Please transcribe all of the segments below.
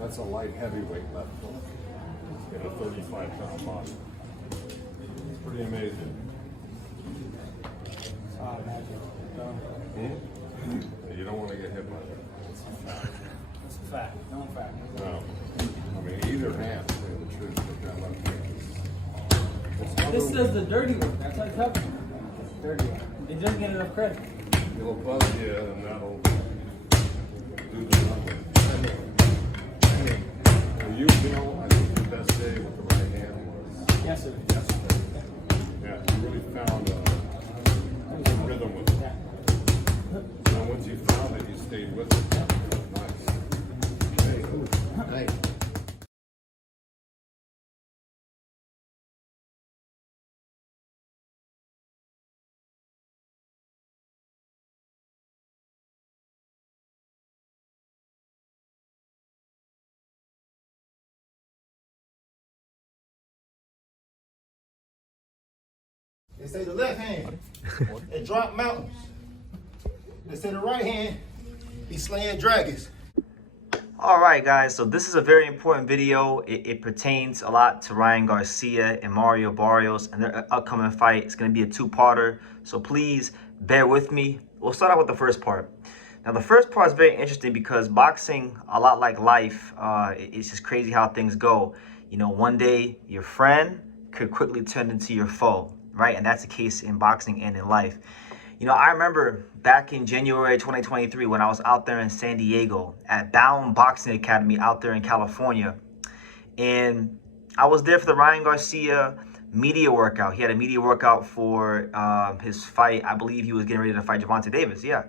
That's a light heavyweight left hook in a 35-pound body. It's pretty amazing. You don't want to get hit by that. It's a fact. No fact. No. I mean, either hand, to tell you the truth, but that left hand This does the dirty work. That's like tough. Dirty work. It doesn't get enough credit. it'll buzz you, and that'll do the numbers. For you, Bill, I think the best day with the right hand was Yes, sir. yesterday. Yeah, you really found a rhythm with it. And once you found it, you stayed with it. Nice. Hey, ooh, nice. They say the left hand, it drop mountains. They say the right hand, be slaying dragons. All right, guys, so this is a very important video. It pertains a lot to Ryan Garcia and Mario Barrios and their upcoming fight. It's going to be a two-parter, so please bear with me. We'll start out with the first part. Now, the first part is very interesting because boxing, a lot like life, it's just crazy how things go. You know, one day your friend could quickly turn into your foe, right? And that's the case in boxing and in life. You know, I remember back in January 2023 when I was out there in San Diego at Bound Boxing Academy out there in California. And I was there for the Ryan Garcia media workout. He had a media workout for his fight. I believe he was getting ready to fight Gervonta Davis, yeah.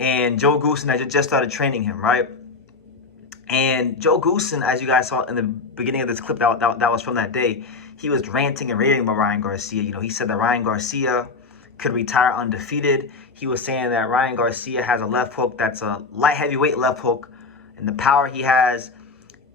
And Joe Goosen had just started training him, right? And Joe Goosen, as you guys saw in the beginning of this clip that was from that day, he was ranting and raving about Ryan Garcia. You know, he said that Ryan Garcia could retire undefeated. He was saying that Ryan Garcia has a left hook that's a light heavyweight left hook, and the power he has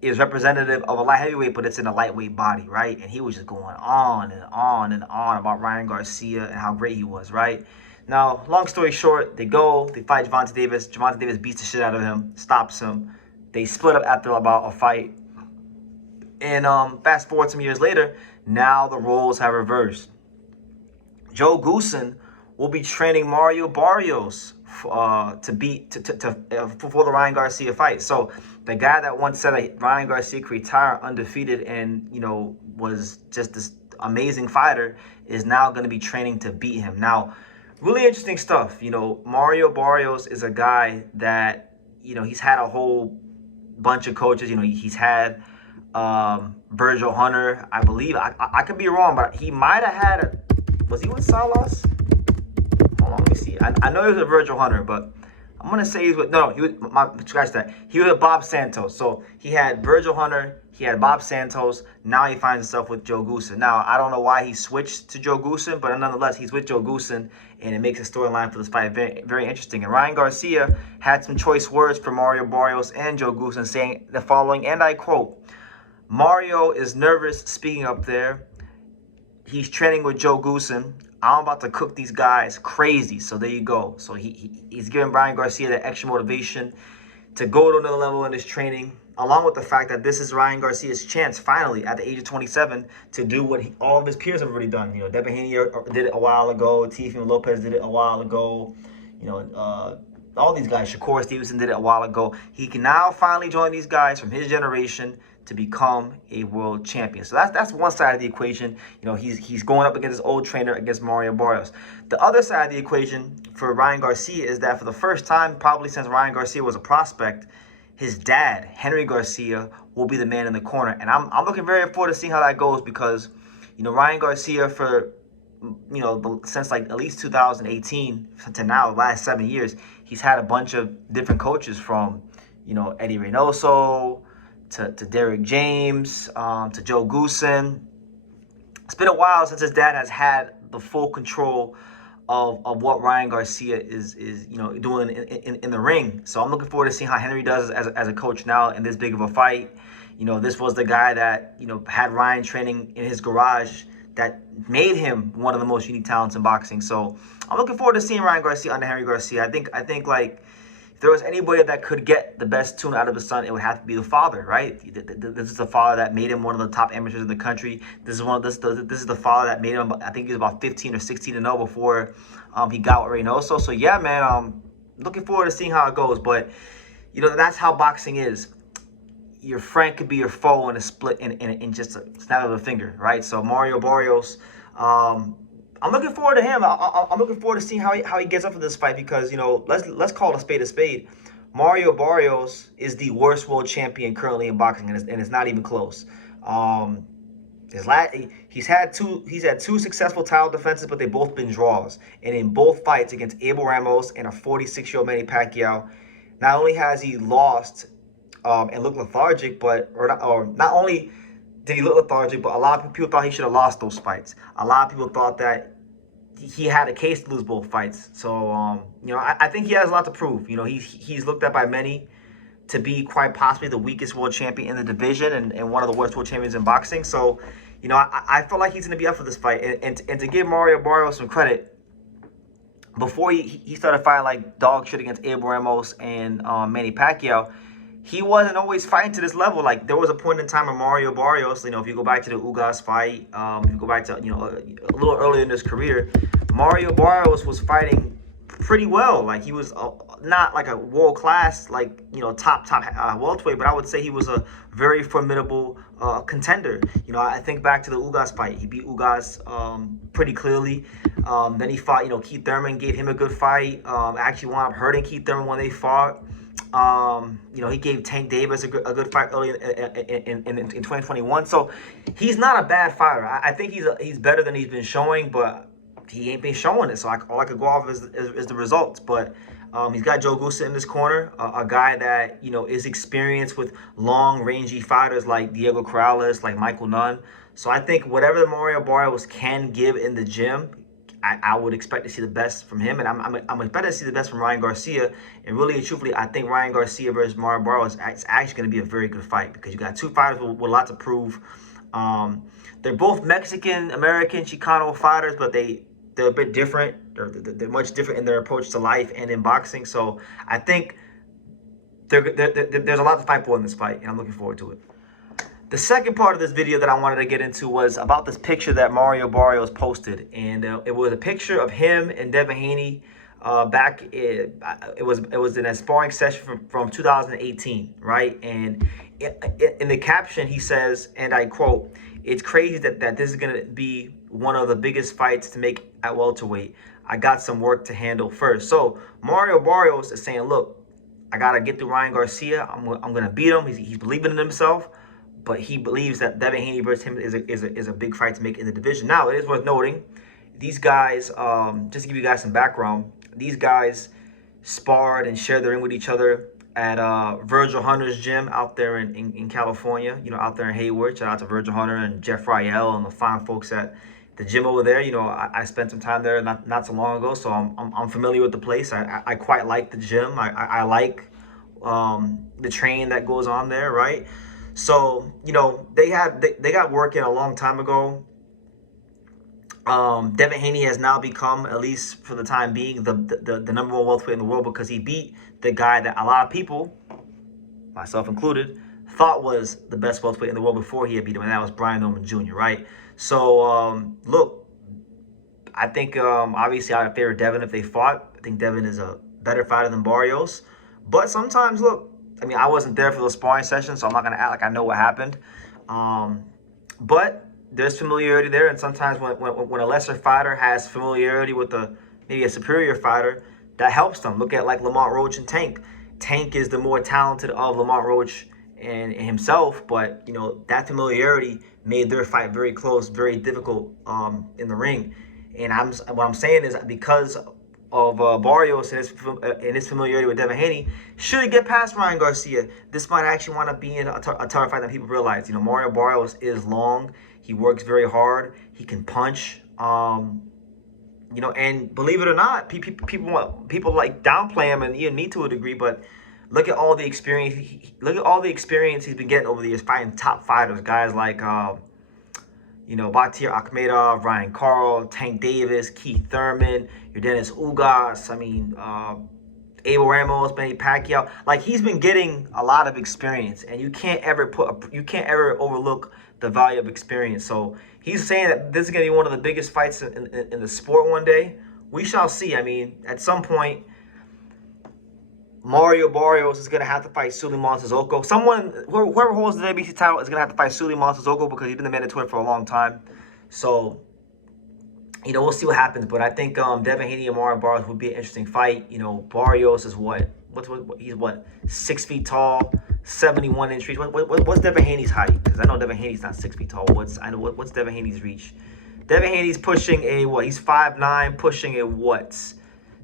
is representative of a light heavyweight, but it's in a lightweight body, right? And he was just going on and on and on about Ryan Garcia and how great he was, right? Now, long story short, they fight Gervonta Davis. Gervonta Davis beats the shit out of him, stops him. They split up after about a fight. And fast forward some years later, now the roles have reversed. Joe Goosen will be training Mario Barrios for the Ryan Garcia fight. So the guy that once said that Ryan Garcia could retire undefeated and, you know, was just this amazing fighter is now going to be training to beat him. Now, really interesting stuff. You know, Mario Barrios is a guy that, you know, he's had a whole bunch of coaches. You know, he's had Virgil Hunter, I believe. I could be wrong, but he might have had was he with Salas? Hold on, let me see. I know he was with Virgil Hunter, but I'm gonna say he was with scratch that. He was with Bob Santos. So he had Virgil Hunter, he had Bob Santos. Now he finds himself with Joe Goosen. Now I don't know why he switched to Joe Goosen, but nonetheless he's with Joe Goosen, and it makes the storyline for this fight very, very interesting. And Ryan Garcia had some choice words for Mario Barrios and Joe Goosen, saying the following, and I quote: "Mario is nervous speaking up there. He's training with Joe Goosen. I'm about to cook these guys crazy." So there you go. So he's giving Ryan Garcia that extra motivation to go to another level in his training, along with the fact that this is Ryan Garcia's chance, finally, at the age of 27, to do what all of his peers have already done. You know, Devin Haney did it a while ago. Teofimo Lopez did it a while ago. You know, all these guys, Shakur Stevenson did it a while ago. He can now finally join these guys from his generation to become a world champion. So that's one side of the equation. You know, he's going up against his old trainer, against Mario Barrios. The other side of the equation for Ryan Garcia is that for the first time, probably since Ryan Garcia was a prospect, his dad, Henry Garcia, will be the man in the corner. And I'm looking very forward to seeing how that goes because, you know, Ryan Garcia for, you know, since like at least 2018 to now, the last 7 years, he's had a bunch of different coaches from, you know, Eddie Reynoso, to Derek James, to Joe Goosen. It's been a while since his dad has had the full control of what Ryan Garcia is you know, doing in the ring. So I'm looking forward to seeing how Henry does as a coach now in this big of a fight. You know, this was the guy that, you know, had Ryan training in his garage that made him one of the most unique talents in boxing. So I'm looking forward to seeing Ryan Garcia under Henry Garcia. I think like if there was anybody that could get the best tune out of his son, it would have to be the father, right? This is the father that made him one of the top amateurs in the country. This is the father that made him, I think he was about 15 or 16-0 before he got with Reynoso. So yeah, man, looking forward to seeing how it goes. But you know, that's how boxing is. Your friend could be your foe in a split in just a snap of a finger, right? So Mario Barrios, I'm looking forward to him. I'm looking forward to seeing how he gets up for this fight, because, you know, let's call a spade a spade. Mario Barrios is the worst world champion currently in boxing, and it's not even close. He's had two successful title defenses, but they've both been draws. And in both fights against Abel Ramos and a 46-year-old Manny Pacquiao, not only has he lost and looked lethargic, but not only did he look lethargic, but a lot of people thought he should have lost those fights. A lot of people thought that he had a case to lose both fights. So, you know, I think he has a lot to prove. You know, he's looked at by many to be quite possibly the weakest world champion in the division and one of the worst world champions in boxing. So, you know, I feel like he's going to be up for this fight. And to give Mario Barrios some credit, before he started fighting like dog shit against Abel Ramos and Manny Pacquiao, he wasn't always fighting to this level. Like, there was a point in time where Mario Barrios, you know, if you go back to the Ugas fight, if you go back to, you know, a little earlier in his career, Mario Barrios was fighting pretty well. Like, he was not like a world class, like, you know, top welterweight, but I would say he was a very formidable contender. You know, I think back to the Ugas fight. He beat Ugas pretty clearly. Then he fought, you know, Keith Thurman, gave him a good fight. Actually wound up hurting Keith Thurman when they fought. You know, he gave Tank Davis a good fight early in 2021. So he's not a bad fighter. I think he's better than he's been showing, but he ain't been showing it. So all I could go off is the results. But he's got Joe Goosen in this corner, a guy that, you know, is experienced with long, rangy fighters like Diego Corrales, like Michael Nunn. So I think whatever the Mario Barrios can give in the gym, I would expect to see the best from him, and I'm expecting to see the best from Ryan Garcia. And really and truthfully, I think Ryan Garcia versus Mario Barrios is actually going to be a very good fight, because you got two fighters with a lot to prove. They're both Mexican-American Chicano fighters, but they're a bit different. They're much different in their approach to life and in boxing. So I think there's a lot to fight for in this fight, and I'm looking forward to it. The second part of this video that I wanted to get into was about this picture that Mario Barrios posted, and it was a picture of him and Devin Haney it was in a sparring session from 2018, right? And in the caption he says, and I quote, "It's crazy that this is gonna be one of the biggest fights to make at welterweight. I got some work to handle first." So Mario Barrios is saying, look, I gotta get through Ryan Garcia. I'm gonna beat him. He's believing in himself. But he believes that Devin Haney versus him is a big fight to make in the division. Now, it is worth noting, these guys, just to give you guys some background, these guys sparred and shared the ring with each other at Virgil Hunter's gym out there in California, you know, out there in Hayward. Shout out to Virgil Hunter and Jeff Riel and the fine folks at the gym over there. You know, I spent some time there not so long ago, so I'm familiar with the place. I quite like the gym. I like the training that goes on there, right? So, you know, they got working a long time ago. Devin Haney has now become, at least for the time being, the number one welterweight in the world, because he beat the guy that a lot of people, myself included, thought was the best welterweight in the world before he beat him, and that was Brian Norman Jr., right? So, look, I think obviously I would favor Devin if they fought. I think Devin is a better fighter than Barrios. But sometimes, look, I mean, I wasn't there for the sparring session, so I'm not going to act like I know what happened. But there's familiarity there, and sometimes when a lesser fighter has familiarity with maybe a superior fighter, that helps them. Look at like Lamont Roach and Tank. Tank is the more talented of Lamont Roach and himself, but, you know, that familiarity made their fight very close, very difficult in the ring. And what I'm saying is, because of Barrios and his familiarity with Devin Haney, should he get past Ryan Garcia, this might actually want to be in a tougher fight than people realize. You know, Mario Barrios is long. He works very hard. He can punch. You know, and believe it or not, people like downplay him, and even me to a degree. But look at all the experience. Look at all the experience he's been getting over the years fighting top fighters, guys like you know, Batir Akhmedov, Ryan Carl, Tank Davis, Keith Thurman, your Dennis Ugas. I mean, Abel Ramos, Manny Pacquiao. Like, he's been getting a lot of experience, and you can't ever overlook the value of experience. So he's saying that this is going to be one of the biggest fights in the sport one day. We shall see. I mean, at some point, Mario Barrios is going to have to fight Suleiman Sissoko. Whoever holds the WBC title is going to have to fight Suleiman Sissoko because he's been the mandatory for a long time. So, you know, we'll see what happens. But I think Devin Haney and Mario Barrios would be an interesting fight. You know, Barrios is he's 6 feet tall, 71 inch reach. What's Devin Haney's height? Because I know Devin Haney's not 6 feet tall. What's Devin Haney's reach? Devin Haney's pushing a what? He's 5'9", pushing a what?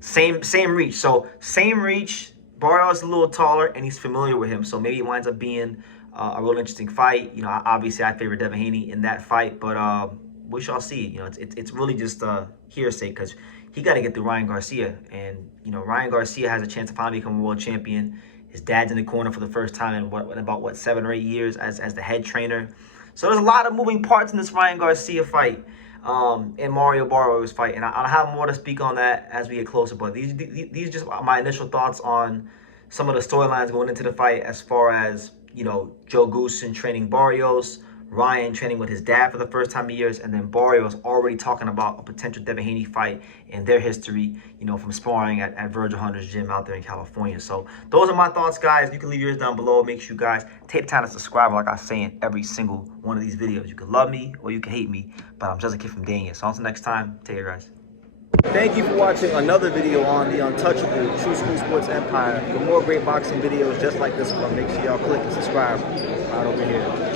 Same reach. So same reach. Barrios is a little taller, and he's familiar with him, so maybe it winds up being a real interesting fight. You know, obviously I favor Devin Haney in that fight, but we shall see. You know, it's really just hearsay because he got to get through Ryan Garcia, and you know, Ryan Garcia has a chance to finally become a world champion. His dad's in the corner for the first time in about 7 or 8 years as the head trainer. So there's a lot of moving parts in this Ryan Garcia fight. And Mario Barrios fight, and I'll have more to speak on that as we get closer. But these just are my initial thoughts on some of the storylines going into the fight, as far as, you know, Joe Goosen training Barrios, Ryan training with his dad for the first time in years, and then Barrios already talking about a potential Devin Haney fight and their history, you know, from sparring at Virgil Hunter's gym out there in California. So those are my thoughts, guys. You can leave yours down below. Make sure you guys take the time to subscribe, like I say in every single one of these videos. You can love me or you can hate me, but I'm just a kid from Dania. So until next time, take care, guys. Thank you for watching another video on the untouchable True School Sports Empire. For more great boxing videos just like this one, make sure y'all click and subscribe right over here.